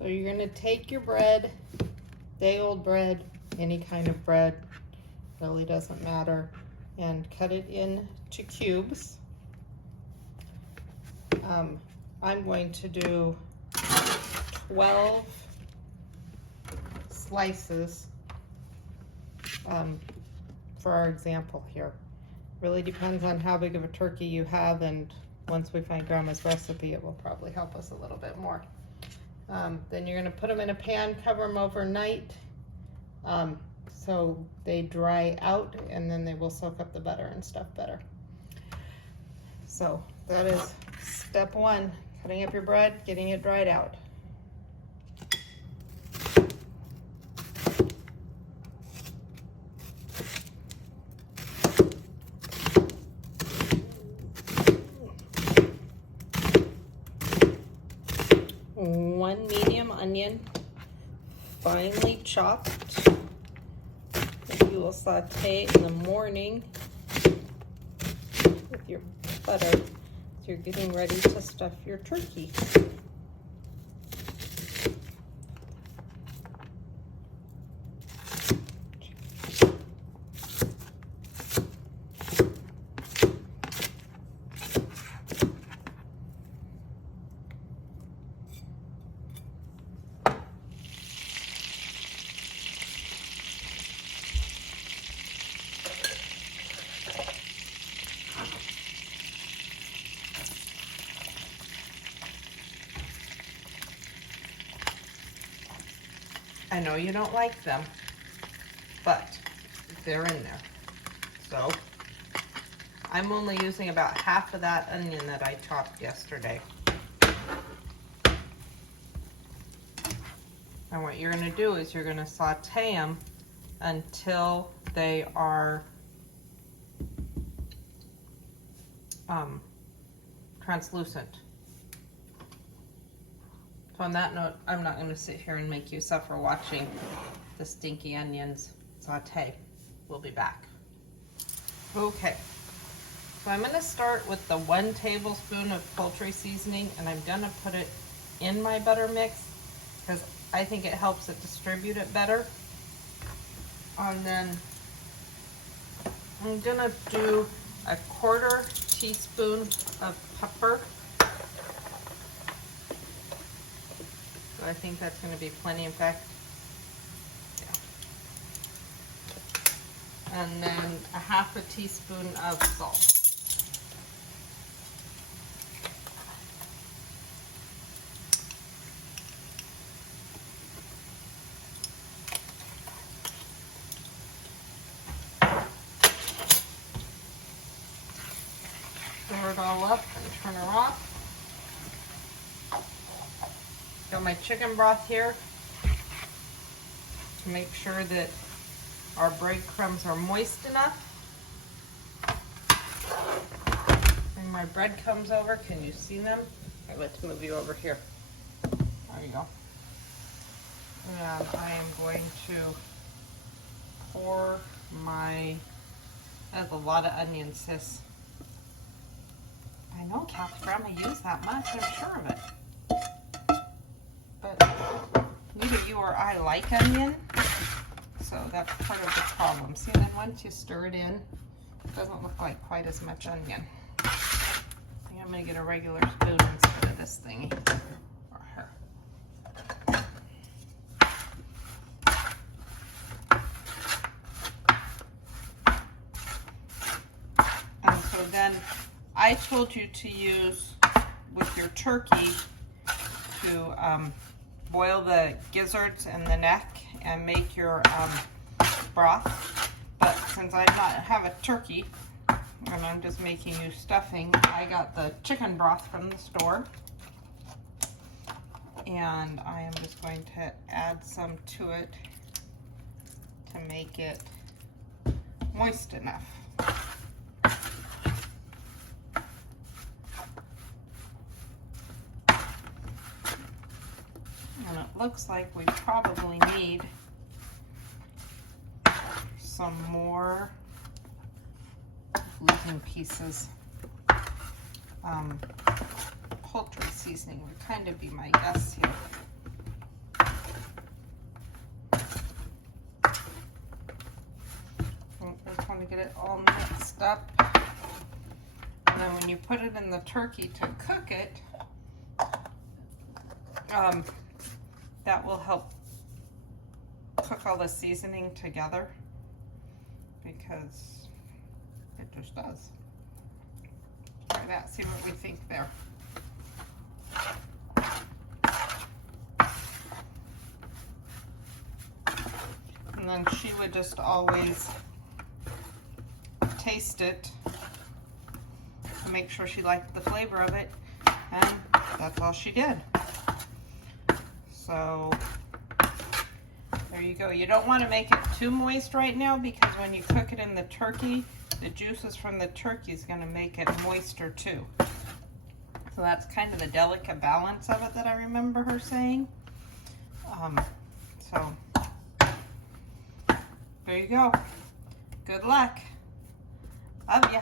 So you're gonna take your bread, day-old bread, any kind of bread, really doesn't matter, and cut it into cubes. I'm going to do 12 slices for our example here. Really depends on how big of a turkey you have, and once we find Grandma's recipe, it will probably help us a little bit more. Then you're gonna put them in a pan, cover them overnight, so they dry out, and then they will soak up the butter and stuff better. So that is step one, cutting up your bread, getting it dried out. One medium onion, finely chopped, that you will saute in the morning with your butter as you're getting ready to stuff your turkey. I know you don't like them, but they're in there. So I'm only using about half of that onion that I chopped yesterday. And what you're gonna do is you're gonna saute them until they are translucent. So on that note, I'm not gonna sit here and make you suffer watching the stinky onions saute. We'll be back. Okay, so I'm gonna start with the 1 tablespoon of poultry seasoning, and I'm gonna put it in my butter mix because I think it helps it distribute it better. And then I'm gonna do a 1/4 teaspoon of pepper. So I think that's going to be plenty. In fact, yeah. And then a 1/2 teaspoon of salt. Stir it all up and turn her off. Got my chicken broth here to make sure that our breadcrumbs are moist enough. Bring my breadcrumbs over. Can you see them? Okay, let's move you over here. There you go. And I am going to pour my, that's a lot of onions, sis. I know, Kath, Grandma used that much, I'm sure of it. But neither you or I like onion, so that's part of the problem. See, then once you stir it in, it doesn't look like quite as much onion. I think I'm gonna get a regular spoon instead of this thingy for her. And so then I told you to use with your turkey to boil the gizzards and the neck and make your broth. But since I don't have a turkey and I'm just making you stuffing, I got the chicken broth from the store. And I am just going to add some to it to make it moist enough. And it looks like we probably need some more losing pieces. Poultry seasoning would kind of be my guess here. get it all mixed up. And then when you put it in the turkey to cook it, that will help cook all the seasoning together, because it just does. Try that, see what we think there. And then she would just always taste it to make sure she liked the flavor of it, and that's all she did. So there you go. You don't want to make it too moist right now, because when you cook it in the turkey, the juices from the turkey is going to make it moister too. So that's kind of the delicate balance of it that I remember her saying. So there you go. Good luck. Love ya.